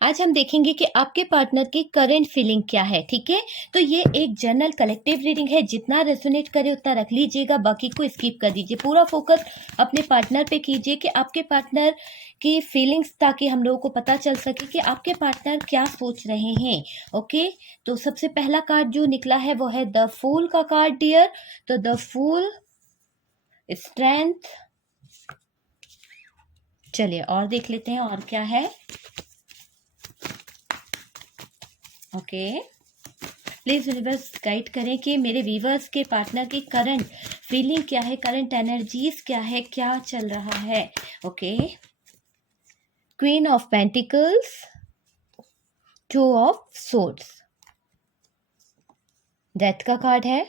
आज हम देखेंगे कि आपके पार्टनर की करंट फीलिंग क्या है। ठीक है, तो ये एक जनरल कलेक्टिव रीडिंग है, जितना रेजोनेट करे उतना रख लीजिएगा, बाकी को स्किप कर दीजिए। पूरा फोकस अपने पार्टनर पे कीजिए कि आपके पार्टनर की फीलिंग्स, ताकि हम लोगों को पता चल सके कि आपके पार्टनर क्या सोच रहे हैं। ओके, तो सबसे पहला कार्ड जो निकला है वो है द फूल का कार्ड डियर। तो द फूल, स्ट्रेंथ। चलिए और देख लेते हैं और क्या है। ओके, प्लीज यूनिवर्स गाइड करें कि मेरे व्यूवर्स के पार्टनर की करंट फीलिंग क्या है, करंट एनर्जीज क्या है, क्या चल रहा है। Okay, queen of pentacles, two of swords, death का कार्ड है,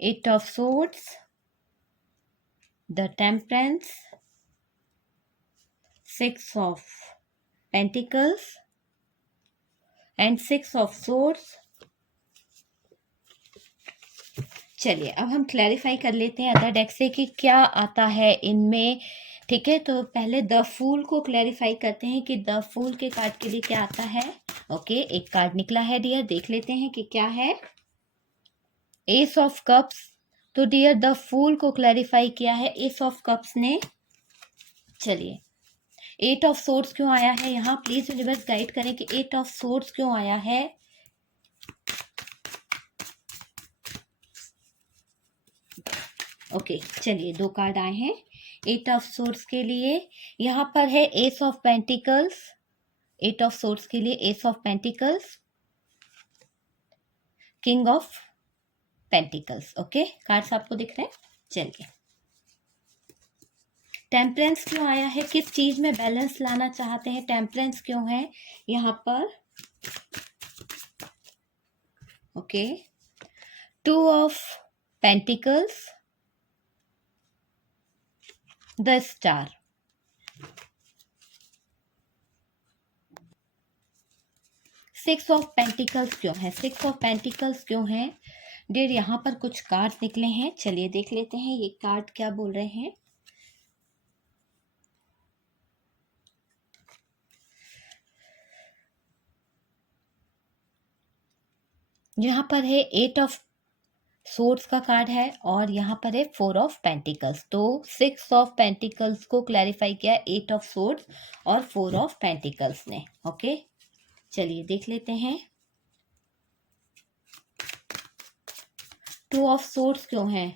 eight of swords, the temperance, six of pentacles and six of swords. चलिए अब हम क्लैरिफाई कर लेते हैं अदर डेक से कि क्या आता है इनमें। ठीक है, तो पहले द फूल को क्लैरिफाई करते हैं कि द फूल के कार्ड के लिए क्या आता है। ओके, एक कार्ड निकला है डियर, देख लेते हैं कि क्या है। Ace of cups. तो डियर द फूल को क्लैरिफाई किया है एस ऑफ कप्स ने। चलिए, एट ऑफ सोर्ड्स क्यों आया है यहाँ, प्लीज यूनिवर्स गाइड करें कि एट ऑफ सोर्ड्स क्यों आया है। ओके, चलिए दो कार्ड आए हैं एट ऑफ सोर्ड्स के लिए। यहाँ पर है ace of pentacles, eight of swords के लिए ace of pentacles, king of pentacles. Okay, cards आपको दिख रहे हैं। चलिए, टेम्परेंस क्यों आया है, किस चीज में बैलेंस लाना चाहते हैं, टेम्परेंस क्यों है यहाँ पर। Okay, two of pentacles, the star, six of pentacles क्यों है, सिक्स ऑफ पेंटिकल्स क्यों है डियर। यहाँ पर कुछ कार्ड निकले हैं, चलिए देख लेते हैं ये कार्ड क्या बोल रहे हैं। यहाँ पर है एट ऑफ सोर्ड्स का कार्ड है और यहाँ पर है फोर ऑफ पेंटिकल्स। तो सिक्स ऑफ पेंटिकल्स को क्लैरिफाई किया एट ऑफ सोर्ड्स और फोर ऑफ पेंटिकल्स ने। ओके, चलिए देख लेते हैं टू ऑफ सोर्ड्स क्यों है।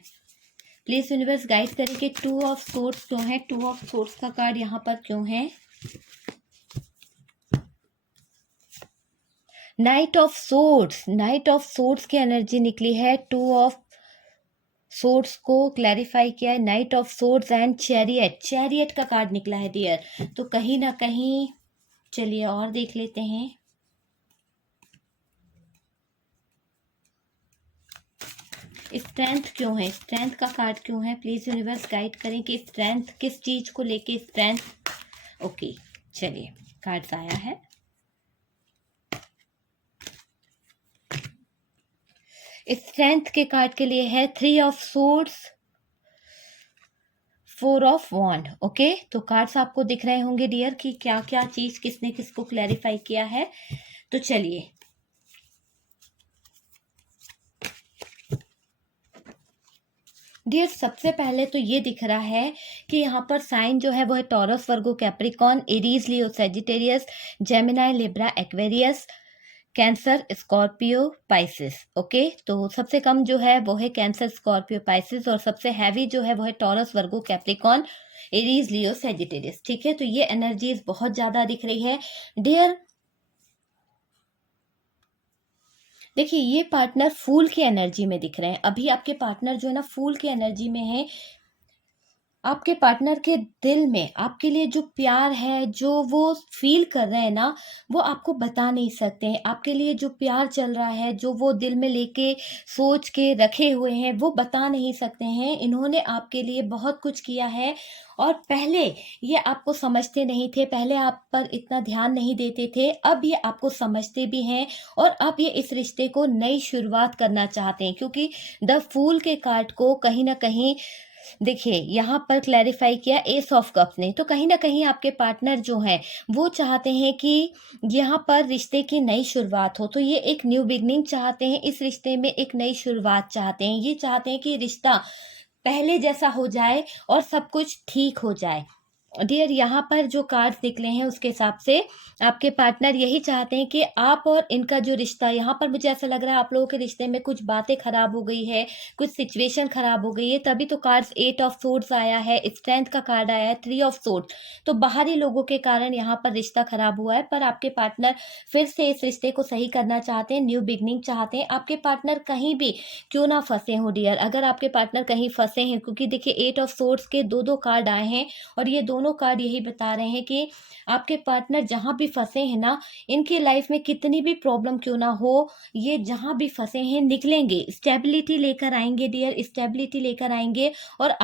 प्लीज यूनिवर्स गाइड करें कि टू ऑफ सोर्ड्स क्यों है, टू ऑफ सोर्ड्स का कार्ड यहाँ पर क्यों है। Night of swords, night of swords की एनर्जी निकली है, टू ऑफ सोर्ड्स को क्लैरिफाई किया है night of swords and chariot, chariot का कार्ड निकला है डियर। तो कहीं ना कहीं, चलिए और देख लेते हैं। स्ट्रेंथ क्यों है, स्ट्रेंथ का कार्ड क्यों है, प्लीज यूनिवर्स गाइड करें कि स्ट्रेंथ किस चीज को लेके स्ट्रेंथ। ओके, चलिए कार्ड्स आया है। स्ट्रेंथ के कार्ड के लिए है three of swords, four of wand. Okay, तो कार्ड्स आपको दिख रहे होंगे डियर कि क्या क्या चीज किसने किसको क्लैरिफाई किया है। तो चलिए, डियर सबसे पहले तो ये दिख रहा है कि यहाँ पर साइन जो है वो है Taurus, Virgo, Capricorn, Aries, Leo, Sagittarius, Gemini, Libra, Aquarius, Cancer, Scorpio, Pisces. Okay, तो सबसे कम जो है वो है कैंसर, स्कॉर्पियो, पाइसिस और सबसे हैवी जो है वो है Taurus, Virgo, Capricorn, Aries, Leo, Sagittarius. ठीक है, तो ये एनर्जीज बहुत ज्यादा दिख रही है डियर। देखिए, ये पार्टनर फूल की एनर्जी में दिख रहे हैं। अभी आपके पार्टनर जो है ना फूल की एनर्जी में है। आपके पार्टनर के दिल में आपके लिए जो प्यार है, जो वो फील कर रहे हैं ना, वो आपको बता नहीं सकते हैं। आपके लिए जो प्यार चल रहा है, जो वो दिल में लेके सोच के रखे हुए हैं, वो बता नहीं सकते हैं। इन्होंने आपके लिए बहुत कुछ किया है और पहले ये आपको समझते नहीं थे, पहले आप पर इतना ध्यान नहीं देते थे। अब ये आपको समझते भी हैं और अब ये इस रिश्ते को नई शुरुआत करना चाहते हैं, क्योंकि द फूल के कार्ड को कहीं ना कहीं देखिए, यहाँ पर क्लैरिफ़ाई किया एस ऑफ कप्स ने, तो कहीं न कहीं आपके पार्टनर जो हैं, वो चाहते हैं कि यहाँ पर रिश्ते की नई शुरुआत हो। तो ये एक न्यू बिगिनिंग चाहते हैं, इस रिश्ते में एक नई शुरुआत चाहते हैं। ये चाहते हैं कि रिश्ता पहले जैसा हो जाए और सब कुछ ठीक हो जाए। डियर, यहाँ पर जो कार्ड्स निकले हैं उसके हिसाब से आपके पार्टनर यही चाहते हैं कि आप और इनका जो रिश्ता, यहाँ पर मुझे ऐसा लग रहा है आप लोगों के रिश्ते में कुछ बातें खराब हो गई है, कुछ सिचुएशन खराब हो गई है, तभी तो कार्ड्स 8 ऑफ सोर्ड्स आया है, स्ट्रेंथ का कार्ड आया है, 3 ऑफ सोर्ड्स। तो बाहरी लोगों के कारण यहाँ पर रिश्ता खराब हुआ है, पर आपके पार्टनर फिर से इस रिश्ते को सही करना चाहते हैं, न्यू बिगनिंग चाहते हैं। आपके पार्टनर कहीं भी क्यों ना फंसे हों डियर, अगर आपके पार्टनर कहीं फंसे हैं, क्योंकि देखिए 8 ऑफ सोर्ड्स के दो दो कार्ड आए हैं और ये दोनों कार्ड यही बता रहे हैं कि आपके पार्टनर जहां भी फंसे हैं ना, इनकी लाइफ में कितनी भी प्रॉब्लम क्यों ना हो, ये जहां भी फंसे हैं निकलेंगे, स्टेबिलिटी लेकर आएंगे डियर, स्टेबिलिटी लेकर आएंगे। और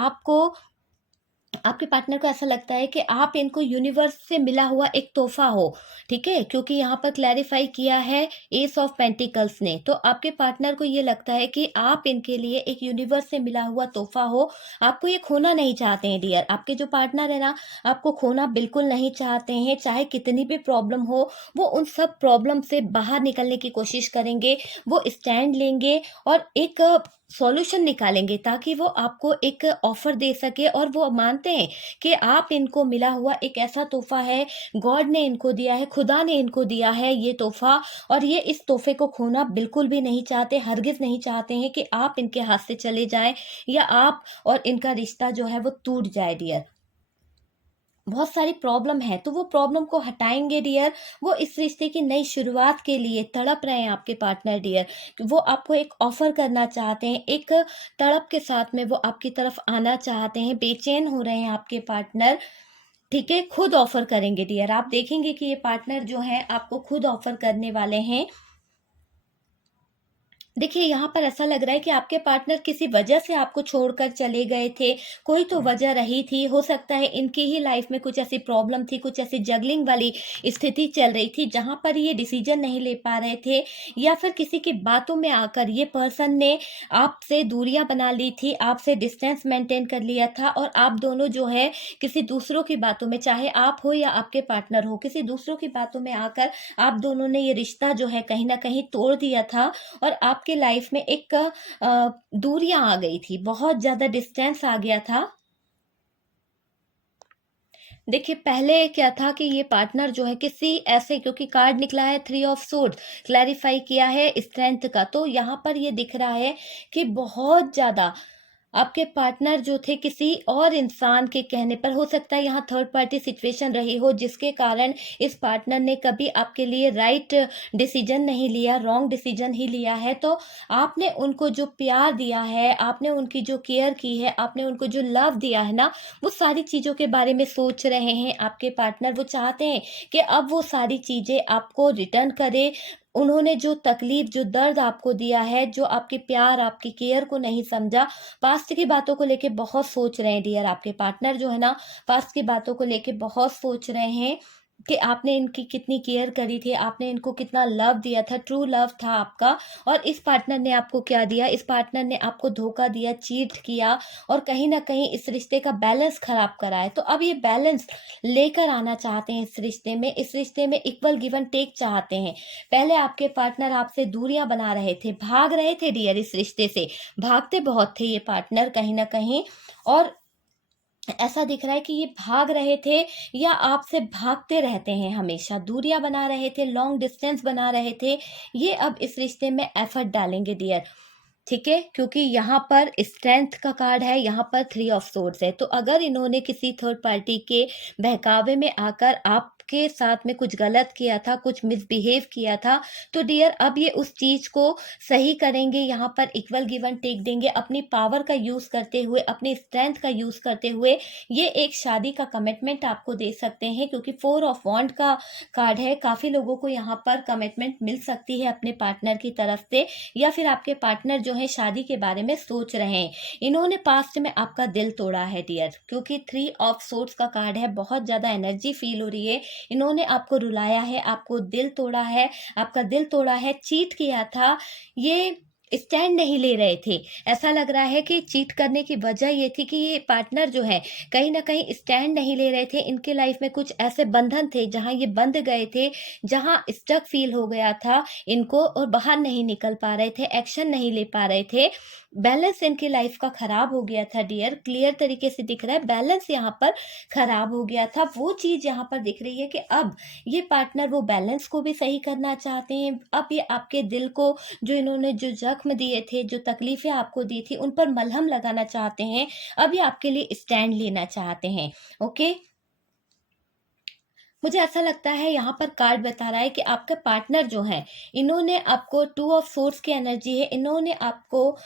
आपके पार्टनर को ऐसा लगता है कि आप इनको यूनिवर्स से मिला हुआ एक तोहफा हो, ठीक है, क्योंकि यहाँ पर क्लैरिफाई किया है एस ऑफ पेंटिकल्स ने। तो आपके पार्टनर को ये लगता है कि आप इनके लिए एक यूनिवर्स से मिला हुआ तोहफा हो, आपको ये खोना नहीं चाहते हैं डियर। आपके जो पार्टनर है ना, आपको खोना बिल्कुल नहीं चाहते हैं, चाहे कितनी भी प्रॉब्लम हो, वो उन सब प्रॉब्लम से बाहर निकलने की कोशिश करेंगे, वो स्टैंड लेंगे और एक सॉल्यूशन निकालेंगे ताकि वो आपको एक ऑफर दे सके। और वो मानते हैं कि आप इनको मिला हुआ एक ऐसा तोहफा है, गॉड ने इनको दिया है, खुदा ने इनको दिया है ये तोहफा, और ये इस तोहफे को खोना बिल्कुल भी नहीं चाहते, हरगिज नहीं चाहते हैं कि आप इनके हाथ से चले जाएं या आप और इनका रिश्ता जो है वो टूट जाए डियर। बहुत सारी प्रॉब्लम है तो वो प्रॉब्लम को हटाएंगे डियर, वो इस रिश्ते की नई शुरुआत के लिए तड़प रहे हैं आपके पार्टनर डियर। वो आपको एक ऑफर करना चाहते हैं, एक तड़प के साथ में वो आपकी तरफ आना चाहते हैं, बेचैन हो रहे हैं आपके पार्टनर, ठीक है, खुद ऑफर करेंगे डियर। आप देखेंगे कि ये पार्टनर जो है आपको खुद ऑफर करने वाले हैं। देखिए, यहाँ पर ऐसा लग रहा है कि आपके पार्टनर किसी वजह से आपको छोड़कर चले गए थे, कोई तो वजह रही थी, हो सकता है इनकी ही लाइफ में कुछ ऐसी प्रॉब्लम थी, कुछ ऐसी जगलिंग वाली स्थिति चल रही थी जहाँ पर ये डिसीजन नहीं ले पा रहे थे, या फिर किसी की बातों में आकर ये पर्सन ने आपसे दूरियां बना ली थी, आपसे डिस्टेंस मेंटेन कर लिया था, और आप दोनों जो है किसी दूसरों की बातों में, चाहे आप हो या आपके पार्टनर हो, किसी दूसरों की बातों में आकर आप दोनों ने ये रिश्ता जो है कहीं ना कहीं तोड़ दिया था। और आपके लाइफ में एक दूरियां आ गई थी, बहुत ज्यादा डिस्टेंस आ गया था। देखिए, पहले क्या था कि ये पार्टनर जो है किसी ऐसे, क्योंकि कार्ड निकला है 3 ऑफ सोर्ड, क्लैरिफाई किया है स्ट्रेंथ का, तो यहाँ पर ये दिख रहा है कि बहुत ज्यादा आपके पार्टनर जो थे किसी और इंसान के कहने पर, हो सकता है यहाँ थर्ड पार्टी सिचुएशन रही हो जिसके कारण इस पार्टनर ने कभी आपके लिए राइट डिसीजन नहीं लिया, रॉन्ग डिसीजन ही लिया है। तो आपने उनको जो प्यार दिया है, आपने उनकी जो केयर की है, आपने उनको जो लव दिया है ना, वो सारी चीज़ों के बारे में सोच रहे हैं आपके पार्टनर। वो चाहते हैं कि अब वो सारी चीज़ें आपको रिटर्न करे। उन्होंने जो तकलीफ, जो दर्द आपको दिया है, जो आपके प्यार, आपकी केयर को नहीं समझा, पास्ट की बातों को लेके बहुत सोच रहे हैं डियर। आपके पार्टनर जो है ना, पास्ट की बातों को लेके बहुत सोच रहे हैं कि आपने इनकी कितनी केयर करी थी, आपने इनको कितना लव दिया था, ट्रू लव था आपका, और इस पार्टनर ने आपको क्या दिया, इस पार्टनर ने आपको धोखा दिया, चीट किया, और कहीं ना कहीं इस रिश्ते का बैलेंस खराब करा है। तो अब ये बैलेंस लेकर आना चाहते हैं इस रिश्ते में, इस रिश्ते में इक्वल गिवन टेक चाहते हैं। पहले आपके पार्टनर आपसे दूरियां बना रहे थे, भाग रहे थे डियर, इस रिश्ते से भागते बहुत थे ये पार्टनर कहीं ना कहीं, और ऐसा दिख रहा है कि ये भाग रहे थे या आपसे भागते रहते हैं, हमेशा दूरियां बना रहे थे, लॉन्ग डिस्टेंस बना रहे थे। ये अब इस रिश्ते में एफर्ट डालेंगे डियर, ठीक है, क्योंकि यहाँ पर स्ट्रेंथ का कार्ड है, यहाँ पर 3 ऑफ सोर्ड्स है। तो अगर इन्होंने किसी थर्ड पार्टी के बहकावे में आकर आपके साथ में कुछ गलत किया था, कुछ मिसबिहेव किया था, तो डियर अब ये उस चीज को सही करेंगे, यहाँ पर इक्वल गिवन टेक देंगे, अपनी पावर का यूज करते हुए, अपनी स्ट्रेंथ का यूज करते हुए ये एक शादी का कमिटमेंट आपको दे सकते हैं, क्योंकि 4 ऑफ वॉन्ड का कार्ड है। काफी लोगों को यहाँ पर कमिटमेंट मिल सकती है अपने पार्टनर की तरफ से, या फिर आपके पार्टनर जो है शादी के बारे में सोच रहे हैं। इन्होंने पास्ट में आपका दिल तोड़ा है डियर, क्योंकि 3 ऑफ सोर्ड्स का कार्ड है, बहुत ज्यादा एनर्जी फील हो रही है। इन्होंने आपको रुलाया है, आपको दिल तोड़ा है, आपका दिल तोड़ा है, चीट किया था। ये स्टैंड नहीं ले रहे थे। ऐसा लग रहा है कि चीट करने की वजह ये थी कि ये पार्टनर जो है कहीं न कहीं स्टैंड नहीं ले रहे थे। इनके लाइफ में कुछ ऐसे बंधन थे जहाँ ये बंध गए थे, जहाँ स्टक फ़ील हो गया था इनको और बाहर नहीं निकल पा रहे थे, एक्शन नहीं ले पा रहे थे। बैलेंस इनकी लाइफ का खराब हो गया था डियर, क्लियर तरीके से दिख रहा है बैलेंस यहाँ पर खराब हो गया था। वो चीज़ यहाँ पर दिख रही है कि अब ये पार्टनर वो बैलेंस को भी सही करना चाहते हैं। अब ये आपके दिल को जो इन्होंने जो ज़ख्म दिए थे, जो तकलीफ़ें आपको दी थी, उन पर मलहम लगाना चाहते हैं। अब ये आपके लिए स्टैंड लेना चाहते हैं, ओके? मुझे ऐसा लगता है यहाँ पर कार्ड बता रहा है कि आपका पार्टनर जो है, इन्होंने आपको टू ऑफ सोर्ड्स की एनर्जी है, इन्होंने आपको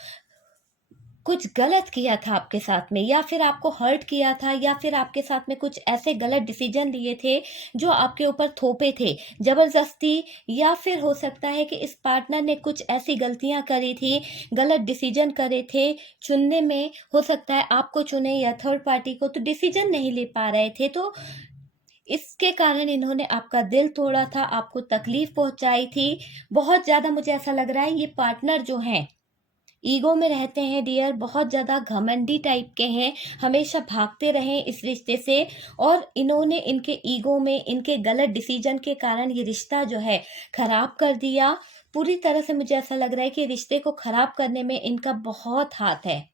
कुछ गलत किया था आपके साथ में, या फिर आपको हर्ट किया था, या फिर आपके साथ में कुछ ऐसे गलत डिसीजन लिए थे जो आपके ऊपर थोपे थे ज़बरदस्ती, या फिर हो सकता है कि इस पार्टनर ने कुछ ऐसी गलतियां करी थी, गलत डिसीजन करे थे चुनने में। हो सकता है आपको चुने या थर्ड पार्टी को, तो डिसीजन नहीं ले पा रहे थे, तो इसके कारण इन्होंने आपका दिल तोड़ा था, आपको तकलीफ पहुंचाई थी बहुत ज़्यादा। मुझे ऐसा लग रहा है ये पार्टनर जो हैं ईगो में रहते हैं डियर, बहुत ज़्यादा घमंडी टाइप के हैं, हमेशा भागते रहे इस रिश्ते से, और इन्होंने इनके ईगो में इनके गलत डिसीजन के कारण ये रिश्ता जो है खराब कर दिया पूरी तरह से। मुझे ऐसा लग रहा है कि रिश्ते को खराब करने में इनका बहुत हाथ है,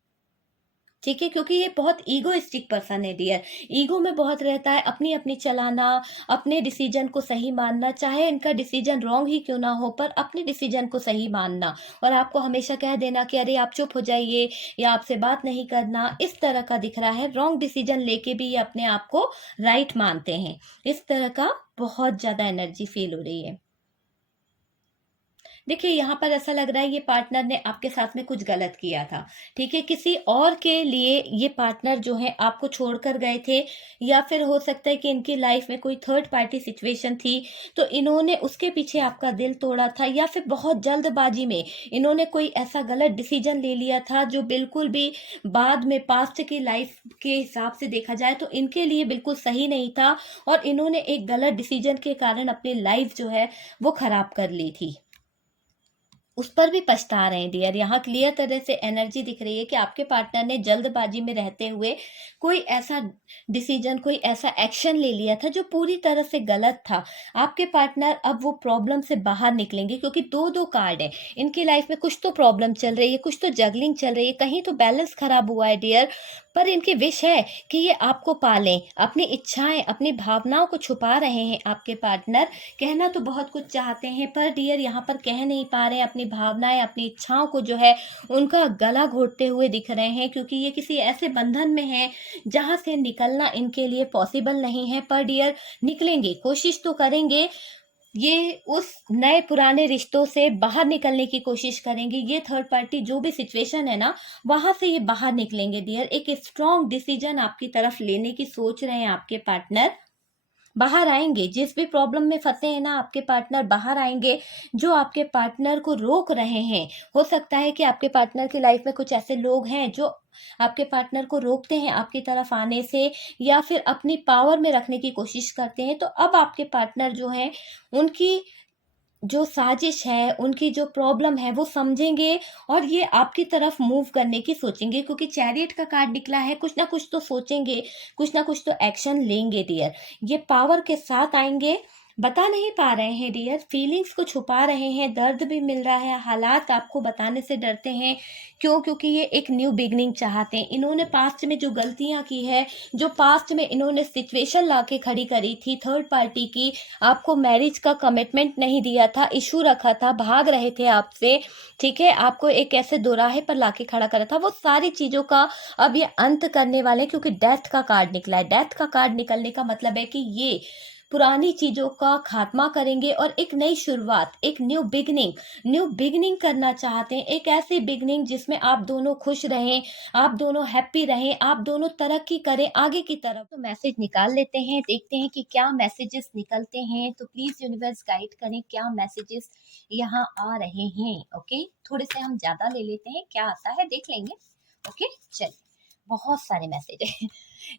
ठीक है? क्योंकि ये बहुत ईगोइस्टिक पर्सन है डियर, ईगो में बहुत रहता है, अपनी अपनी चलाना, अपने डिसीजन को सही मानना, चाहे इनका डिसीजन रॉन्ग ही क्यों ना हो, पर अपने डिसीजन को सही मानना, और आपको हमेशा कह देना कि अरे आप चुप हो जाइए या आपसे बात नहीं करना, इस तरह का दिख रहा है। रॉन्ग डिसीजन लेके भी ये अपने आप को राइट मानते हैं, इस तरह का बहुत ज़्यादा एनर्जी फील हो रही है। देखिए यहाँ पर ऐसा लग रहा है ये पार्टनर ने आपके साथ में कुछ गलत किया था, ठीक है? किसी और के लिए ये पार्टनर जो है आपको छोड़कर गए थे, या फिर हो सकता है कि इनकी लाइफ में कोई थर्ड पार्टी सिचुएशन थी, तो इन्होंने उसके पीछे आपका दिल तोड़ा था, या फिर बहुत जल्दबाजी में इन्होंने कोई ऐसा गलत डिसीजन ले लिया था जो बिल्कुल भी बाद में पास्ट की लाइफ के हिसाब से देखा जाए तो इनके लिए बिल्कुल सही नहीं था, और इन्होंने एक गलत डिसीजन के कारण अपनी लाइफ जो है वो खराब कर ली थी। उस पर भी पछता रहे हैं डियर। यहाँ क्लियर तरह से एनर्जी दिख रही है कि आपके पार्टनर ने जल्दबाजी में रहते हुए कोई ऐसा डिसीजन, कोई ऐसा एक्शन ले लिया था जो पूरी तरह से गलत था। आपके पार्टनर अब वो प्रॉब्लम से बाहर निकलेंगे, क्योंकि दो दो कार्ड है इनकी लाइफ में। कुछ तो प्रॉब्लम चल रही है, कुछ तो जगलिंग चल रही है, कहीं तो बैलेंस खराब हुआ है डियर, पर इनकी विश है कि ये आपको पालें। अपनी इच्छाएं, अपनी भावनाओं को छुपा रहे हैं आपके पार्टनर। कहना तो बहुत कुछ चाहते हैं, पर डियर यहाँ पर कह नहीं पा रहे हैं अपनी भावनाएं, अपनी इच्छाओं को जो है उनका गला घोटते हुए दिख रहे हैं, क्योंकि ये किसी ऐसे बंधन में है जहां से निकलना इनके लिए पॉसिबल नहीं है। पर डियर निकलेंगे, कोशिश तो करेंगे, ये उस नए पुराने रिश्तों से बाहर निकलने की कोशिश करेंगे। ये थर्ड पार्टी जो भी सिचुएशन है ना, वहां से ये बाहर निकलेंगे डियर। एक स्ट्रॉन्ग डिसीजन आपकी तरफ लेने की सोच रहे हैं आपके पार्टनर, बाहर आएंगे। जिस भी प्रॉब्लम में फंसे हैं ना आपके पार्टनर, बाहर आएंगे। जो आपके पार्टनर को रोक रहे हैं, हो सकता है कि आपके पार्टनर की लाइफ में कुछ ऐसे लोग हैं जो आपके पार्टनर को रोकते हैं आपकी तरफ आने से, या फिर अपनी पावर में रखने की कोशिश करते हैं। तो अब आपके पार्टनर जो हैं उनकी जो साजिश है, उनकी जो प्रॉब्लम है वो समझेंगे, और ये आपकी तरफ मूव करने की सोचेंगे, क्योंकि चैरियट का कार्ड निकला है। कुछ ना कुछ तो सोचेंगे, कुछ ना कुछ तो एक्शन लेंगे डियर। ये पावर के साथ आएंगे। बता नहीं पा रहे हैं डियर, फीलिंग्स को छुपा रहे हैं, दर्द भी मिल रहा है, हालात आपको बताने से डरते हैं। क्यों? क्योंकि ये एक न्यू बिगनिंग चाहते हैं। इन्होंने पास्ट में जो गलतियां की है, जो पास्ट में इन्होंने सिचुएशन ला के खड़ी करी थी थर्ड पार्टी की, आपको मैरिज का कमिटमेंट नहीं दिया था, इशू रखा था, भाग रहे थे आपसे, ठीक है? आपको एक ऐसे दोराहे पर लाके खड़ा करा था, वो सारी चीज़ों का अब ये अंत करने वाले हैं, क्योंकि डेथ का कार्ड निकला है। डेथ का कार्ड निकलने का मतलब है कि ये पुरानी चीज़ों का खात्मा करेंगे और एक नई शुरुआत, एक न्यू बिगनिंग करना चाहते हैं। एक ऐसी बिगनिंग जिसमें आप दोनों खुश रहें, आप दोनों हैप्पी रहें, आप दोनों तरक्की करें आगे की तरफ। तो मैसेज निकाल लेते हैं, देखते हैं कि क्या मैसेजेस निकलते हैं। तो प्लीज़ यूनिवर्स गाइड करें क्या मैसेजेस यहाँ आ रहे हैं। ओके, थोड़े से हम ज़्यादा ले लेते हैं, क्या आता है देख लेंगे। ओके चलिए, बहुत सारे मैसेज है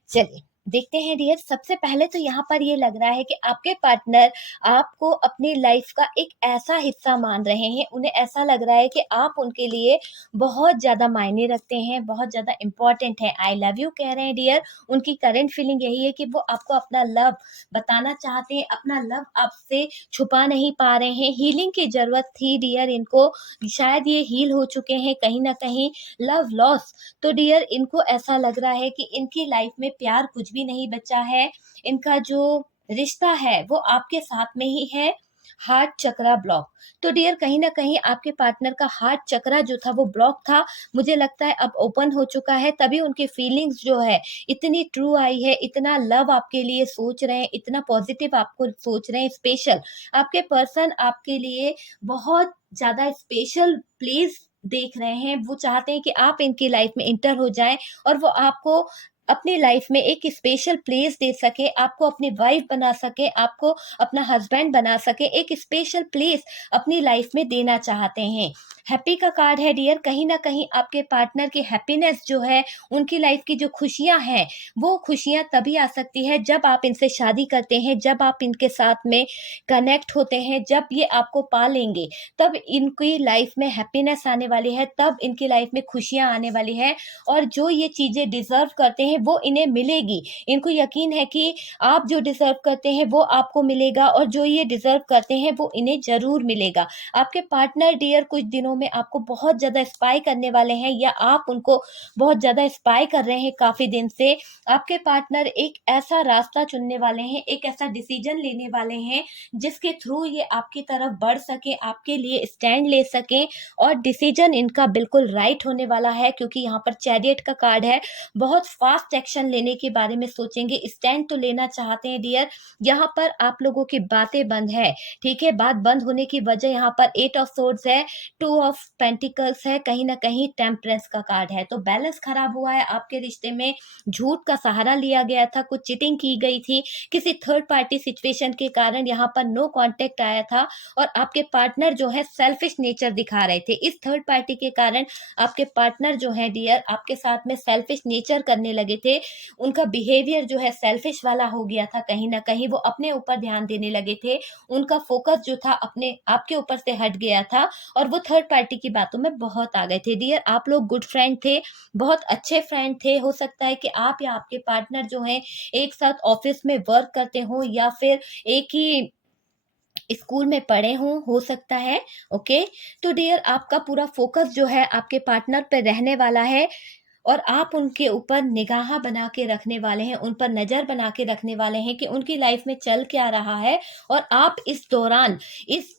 चलिए देखते हैं डियर, सबसे पहले तो यहाँ पर ये लग रहा है कि आपके पार्टनर आपको अपनी लाइफ का एक ऐसा हिस्सा मान रहे हैं, उन्हें ऐसा लग रहा है कि आप उनके लिए बहुत ज़्यादा मायने रखते हैं, बहुत ज़्यादा इम्पोर्टेंट है। आई लव यू कह रहे हैं डियर। उनकी करंट फीलिंग यही है कि वो आपको अपना लव बताना चाहते हैं, अपना लव आपसे छुपा नहीं पा रहे हैं। हीलिंग की ज़रूरत थी डियर इनको, शायद ये हील हो चुके हैं कहीं न कहीं। लव लॉस, तो डियर इनको ऐसा लग रहा है कि इनकी लाइफ में प्यार कुछ भी नहीं बचा है। इनका जो रिश्ता है वो आपके साथ में ही है। हार्ट चक्रा ब्लॉक, तो डियर कहीं ना कहीं आपके पार्टनर का हार्ट चक्रा जो था वो ब्लॉक था, मुझे लगता है अब ओपन हो चुका है। तभी उनकी फीलिंग्स जो है इतनी ट्रू आई है, इतना लव आपके लिए सोच रहे हैं, इतना पॉजिटिव आपको सोच रहे हैं। स्पेशल आपके पर्सन आपके लिए बहुत ज्यादा स्पेशल प्लेस देख रहे हैं। वो चाहते हैं कि आप इनकी लाइफ में इंटर हो जाएं और वो आपको अपनी लाइफ में एक स्पेशल प्लेस दे सके, आपको अपनी वाइफ बना सके, आपको अपना हस्बैंड बना सके, एक स्पेशल प्लेस अपनी लाइफ में देना चाहते हैं। हैप्पी का कार्ड है डियर, कहीं ना कहीं आपके पार्टनर की हैप्पीनेस जो है, उनकी लाइफ की जो खुशियां हैं, वो खुशियां तभी आ सकती है जब आप इनसे शादी करते हैं, जब आप इनके साथ में कनेक्ट होते हैं, जब ये आपको पा लेंगे, तब इनकी लाइफ में हैप्पीनेस आने वाली है, तब इनकी लाइफ में खुशियां आने वाली है। और जो ये चीजें डिजर्व करते हैं वो इन्हें मिलेगी। इनको यकीन है कि आप जो डिजर्व करते हैं वो आपको मिलेगा, और जो ये डिजर्व करते हैं वो इन्हें जरूर मिलेगा। आपके पार्टनर डियर कुछ दिनों में आपको बहुत ज्यादा स्पाई करने वाले हैं, या आप उनको बहुत ज्यादा स्पाई कर रहे हैं काफी दिन से। आपके पार्टनर एक ऐसा रास्ता चुनने वाले हैं, एक ऐसा डिसीजन लेने वाले हैं जिसके थ्रू ये आपकी तरफ बढ़ सके, आपके लिए स्टैंड ले सके। और डिसीजन इनका बिल्कुल राइट होने वाला है, क्योंकि यहाँ पर चैरियट का कार्ड है। बहुत फास्ट एक्शन लेने के बारे में सोचेंगे, स्टैंड तो लेना चाहते हैं डियर। यहाँ पर आप लोगों की बातें बंद है, ठीक है। बात बंद होने की वजह यहाँ पर 8 ऑफ सोर्ड्स है, 2 ऑफ पेंटिकल्स है, कहीं ना कहीं टेम्परेंस का कार्ड है। तो बैलेंस खराब हुआ है आपके रिश्ते में, झूठ का सहारा लिया गया था, कुछ चीटिंग की गई थी, किसी थर्ड पार्टी सिचुएशन के कारण यहाँ पर नो कांटेक्ट आया था। और आपके पार्टनर जो है सेल्फिश नेचर दिखा रहे थे। इस थर्ड पार्टी के कारण आपके पार्टनर जो है डियर आपके साथ में सेल्फिश नेचर करने लगे थे। उनका बिहेवियर जो है सेल्फिश वाला हो गया था, कहीं ना कहीं वो अपने ऊपर ध्यान देने लगे थे। उनका फोकस जो था अपने आपके ऊपर से हट गया था, और वो थर्ड पार्टी की बातों में बहुत आ गए थे। डियर आप लोग गुड फ्रेंड थे, बहुत अच्छे फ्रेंड थे। हो सकता है कि आप या आपके पार्टनर जो है एक साथ ऑफिस में वर्क करते हो, या फिर एक ही स्कूल में पढ़े हो सकता है। ओके, तो डियर आपका पूरा फोकस जो है आपके पार्टनर पे रहने वाला है, और आप उनके ऊपर निगाह बना के रखने वाले हैं, उन पर नजर बना के रखने वाले हैं कि उनकी लाइफ में चल क्या रहा है। और आप इस दौरान इस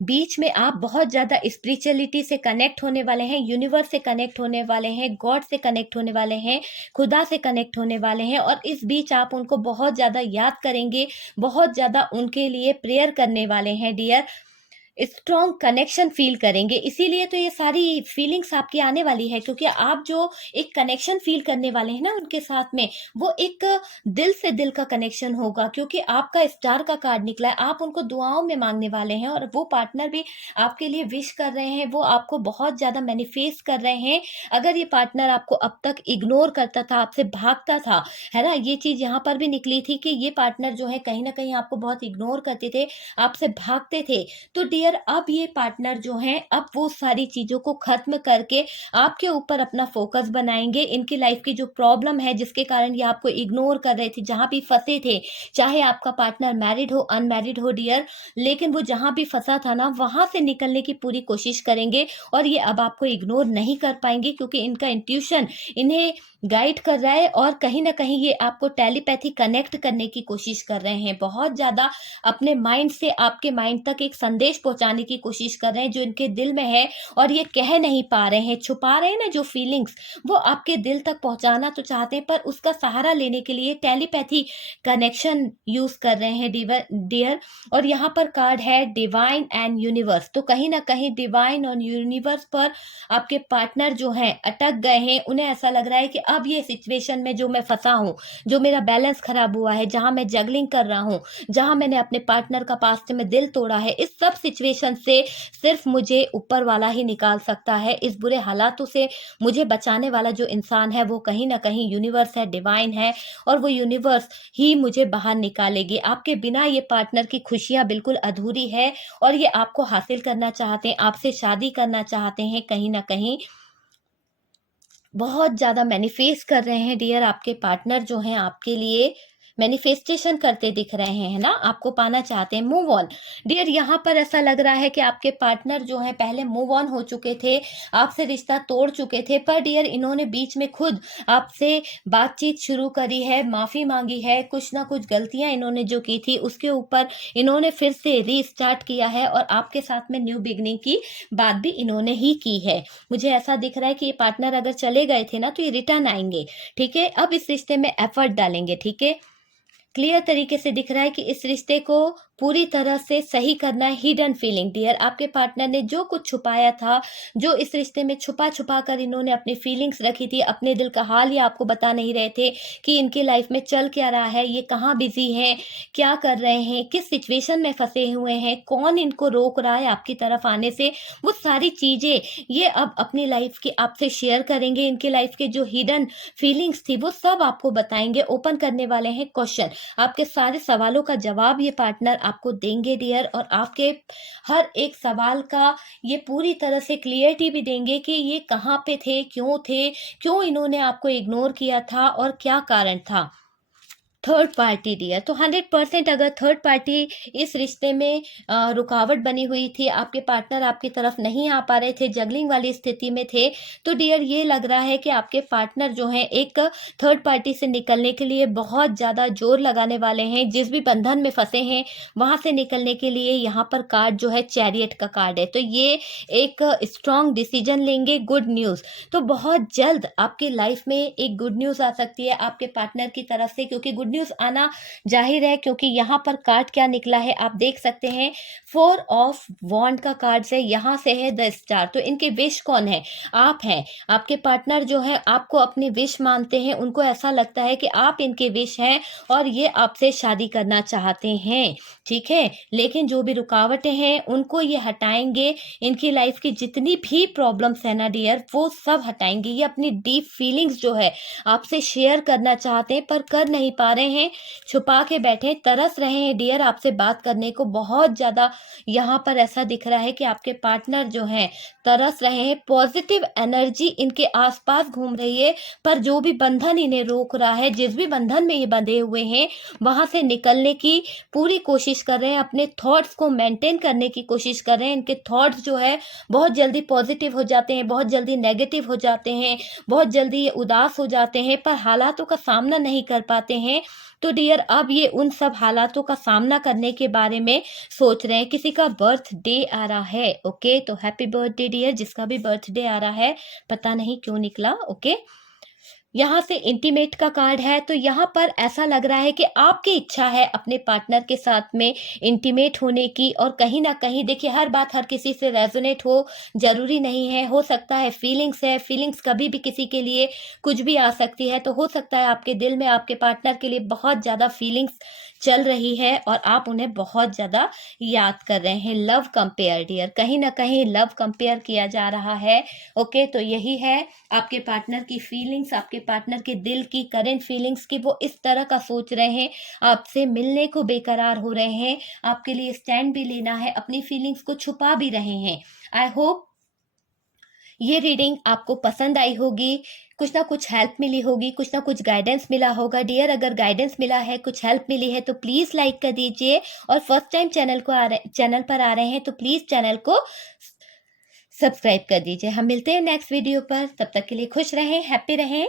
बीच में आप बहुत ज्यादा स्पिरिचुअलिटी से कनेक्ट होने वाले हैं, यूनिवर्स से कनेक्ट होने वाले हैं, गॉड से कनेक्ट होने वाले हैं, खुदा से कनेक्ट होने वाले हैं। और इस बीच आप उनको बहुत ज्यादा याद करेंगे, बहुत ज्यादा उनके लिए प्रेयर करने वाले हैं डियर। स्ट्रॉन्ग कनेक्शन फील करेंगे, इसीलिए तो ये सारी फीलिंग्स आपकी आने वाली है, क्योंकि आप जो एक कनेक्शन फील करने वाले हैं ना उनके साथ में, वो एक दिल से दिल का कनेक्शन होगा, क्योंकि आपका स्टार का कार्ड निकला है। आप उनको दुआओं में मांगने वाले हैं, और वो पार्टनर भी आपके लिए विश कर रहे हैं, वो आपको बहुत ज्यादा मैनिफेस्ट कर रहे हैं। अगर ये पार्टनर आपको अब तक इग्नोर करता था, आपसे भागता था, है ना, ये चीज यहाँ पर भी निकली थी कि ये पार्टनर जो है कहीं ना कहीं आपको बहुत इग्नोर करते थे, आपसे भागते थे। तो डियर अब ये पार्टनर जो हैं अब वो सारी चीजों को खत्म करके आपके ऊपर अपना फोकस बनाएंगे। इनकी लाइफ की जो प्रॉब्लम है जिसके कारण ये आपको इग्नोर कर रहे थे, जहां भी फंसे थे, चाहे आपका पार्टनर मैरिड हो अनमैरिड हो डियर, लेकिन वो जहां भी फंसा था ना वहां से निकलने की पूरी कोशिश करेंगे, और ये अब आपको इग्नोर नहीं कर पाएंगे, क्योंकि इनका इंट्यूशन इन्हें गाइड कर रहा है, और कहीं ना कहीं ये आपको टेलीपैथी कनेक्ट करने की कोशिश कर रहे हैं। बहुत ज्यादा अपने माइंड से आपके माइंड तक एक संदेश पहुंचाने की कोशिश कर रहे हैं जो इनके दिल में है, और ये कह नहीं पा रहे हैं, छुपा रहे हैं ना जो फीलिंग्स, वो आपके दिल तक पहुंचाना तो चाहते हैं, पर उसका सहारा लेने के लिए टेलीपैथी कनेक्शन यूज कर रहे हैं डियर। और यहाँ पर कार्ड है डिवाइन एंड यूनिवर्स, तो कहीं ना कहीं डिवाइन और यूनिवर्स पर आपके पार्टनर जो हैं अटक गए हैं। उन्हें ऐसा लग रहा है कि अब ये सिचुएशन में जो मैं फंसा हूँ, जो मेरा बैलेंस खराब हुआ है, जहां मैं जगलिंग कर रहा हूँ, जहां मैंने अपने पार्टनर का पास्ट में दिल तोड़ा है, इस सब सिचुएशन सिचुएशन से सिर्फ मुझे ऊपर वाला ही निकाल सकता है। इस बुरे हालातों से मुझे बचाने वाला जो इंसान है वो कहीं ना कहीं यूनिवर्स है, डिवाइन है, और वो यूनिवर्स ही मुझे बाहर निकालेगी। आपके बिना ये पार्टनर की खुशियां बिल्कुल अधूरी है और ये आपको हासिल करना चाहते हैं, आपसे शादी करना चाहते हैं, कहीं ना कहीं बहुत ज़्यादा मैनिफेस्ट कर रहे हैं डियर। आपके पार्टनर जो हैं आपके लिए मैनिफेस्टेशन करते दिख रहे हैं, है ना, आपको पाना चाहते हैं। मूव ऑन डियर, यहाँ पर ऐसा लग रहा है कि आपके पार्टनर जो हैं पहले मूव ऑन हो चुके थे, आपसे रिश्ता तोड़ चुके थे, पर डियर इन्होंने बीच में खुद आपसे बातचीत शुरू करी है, माफ़ी मांगी है, कुछ ना कुछ गलतियां इन्होंने जो की थी उसके ऊपर इन्होंने फिर से रीस्टार्ट किया है और आपके साथ में न्यू बिगनिंग की बात भी इन्होंने ही की है। मुझे ऐसा दिख रहा है कि ये पार्टनर अगर चले गए थे ना तो ये रिटर्न आएंगे, ठीक है। अब इस रिश्ते में एफर्ट डालेंगे, ठीक है। क्लियर तरीके से दिख रहा है कि इस रिश्ते को पूरी तरह से सही करना है। हिडन फीलिंग डियर, आपके पार्टनर ने जो कुछ छुपाया था, जो इस रिश्ते में छुपा छुपा कर इन्होंने अपनी फीलिंग्स रखी थी, अपने दिल का हाल ये आपको बता नहीं रहे थे कि इनके लाइफ में चल क्या रहा है, ये कहाँ बिजी हैं, क्या कर रहे हैं, किस सिचुएशन में फंसे हुए हैं, कौन इनको रोक रहा है आपकी तरफ आने से, वो सारी चीजें ये अब अपनी लाइफ की आपसे शेयर करेंगे। इनके लाइफ के जो हिडन फीलिंग्स थी वो सब आपको बताएंगे, ओपन करने वाले हैं क्वेश्चन। आपके सारे सवालों का जवाब ये पार्टनर आपको देंगे डियर, और आपके हर एक सवाल का ये पूरी तरह से क्लियरिटी भी देंगे कि ये कहाँ पे थे, क्यों इन्होंने आपको इग्नोर किया था और क्या कारण था। थर्ड पार्टी डियर, तो 100% अगर थर्ड पार्टी इस रिश्ते में रुकावट बनी हुई थी, आपके पार्टनर आपकी तरफ नहीं आ पा रहे थे, जगलिंग वाली स्थिति में थे, तो डियर ये लग रहा है कि आपके पार्टनर जो हैं एक थर्ड पार्टी से निकलने के लिए बहुत ज़्यादा जोर लगाने वाले हैं। जिस भी बंधन में फंसे हैं वहाँ से निकलने के लिए यहाँ पर कार्ड जो है चैरियट का कार्ड है, तो ये एक स्ट्रॉन्ग डिसीजन लेंगे। गुड न्यूज़, तो बहुत जल्द आपकी लाइफ में एक गुड न्यूज़ आ सकती है आपके पार्टनर की तरफ से, क्योंकि गुड न्यूज़ आना जाहिर है, क्योंकि यहाँ पर कार्ड क्या निकला है आप देख सकते हैं। 4 ऑफ वॉन्ड का कार्ड है, यहाँ से है द स्टार। तो इनके विश कौन है? आप हैं। आपके पार्टनर जो है आपको अपनी विश मानते हैं, उनको ऐसा लगता है कि आप इनके विश हैं और ये आपसे शादी करना चाहते हैं, ठीक है। लेकिन जो भी रुकावटें हैं उनको ये हटाएंगे। इनकी लाइफ की जितनी भी प्रॉब्लम्स है ना डियर, वो सब हटाएंगे। ये अपनी डीप फीलिंग्स जो है आपसे शेयर करना चाहते हैं पर कर नहीं पा रहे हैं, छुपा के बैठे, तरस रहे हैं डियर आपसे बात करने को बहुत ज़्यादा। यहाँ पर ऐसा दिख रहा है कि आपके पार्टनर जो हैं तरस रहे हैं, पॉजिटिव एनर्जी इनके आसपास घूम रही है, पर जो भी बंधन इन्हें रोक रहा है, जिस भी बंधन में ये बंधे हुए हैं वहाँ से निकलने की पूरी कोशिश कर रहे हैं, अपने थॉट्स को मेंटेन करने की कोशिश कर रहे हैं। इनके थॉट्स जो है बहुत जल्दी पॉजिटिव हो जाते हैं, बहुत जल्दी नेगेटिव हो जाते हैं, बहुत जल्दी ये उदास हो जाते हैं, पर हालातों का सामना नहीं कर पाते हैं। तो डियर अब ये उन सब हालातों का सामना करने के बारे में सोच रहे हैं। किसी का बर्थडे आ रहा है, ओके, तो हैप्पी बर्थडे डियर, जिसका भी बर्थडे आ रहा है, पता नहीं क्यों निकला, ओके। यहाँ से इंटीमेट का कार्ड है, तो यहाँ पर ऐसा लग रहा है कि आपकी इच्छा है अपने पार्टनर के साथ में इंटीमेट होने की, और कहीं ना कहीं देखिए हर बात हर किसी से रेजोनेट हो जरूरी नहीं है, हो सकता है फीलिंग्स है, फीलिंग्स कभी भी किसी के लिए कुछ भी आ सकती है। तो हो सकता है आपके दिल में आपके पार्टनर के लिए बहुत ज़्यादा फीलिंग्स चल रही है और आप उन्हें बहुत ज़्यादा याद कर रहे हैं। लव कंपेयर डियर, कहीं ना कहीं लव कंपेयर किया जा रहा है, ओके। तो यही है आपके पार्टनर की फीलिंग्स, आपके पार्टनर के दिल की करंट फीलिंग्स की, वो इस तरह का सोच रहे हैं, आपसे मिलने को बेकरार हो रहे हैं, आपके लिए स्टैंड भी लेना है, अपनी फीलिंग्स को छुपा भी रहे हैं। आई होप ये रीडिंग आपको पसंद आई होगी, कुछ ना कुछ हेल्प मिली होगी, कुछ ना कुछ गाइडेंस मिला होगा डियर। अगर गाइडेंस मिला है, कुछ हेल्प मिली है, तो प्लीज़ लाइक कर दीजिए, और फर्स्ट टाइम चैनल पर आ रहे हैं तो प्लीज़ चैनल को सब्सक्राइब कर दीजिए। हम मिलते हैं नेक्स्ट वीडियो पर, तब तक के लिए खुश रहें, हैप्पी रहें।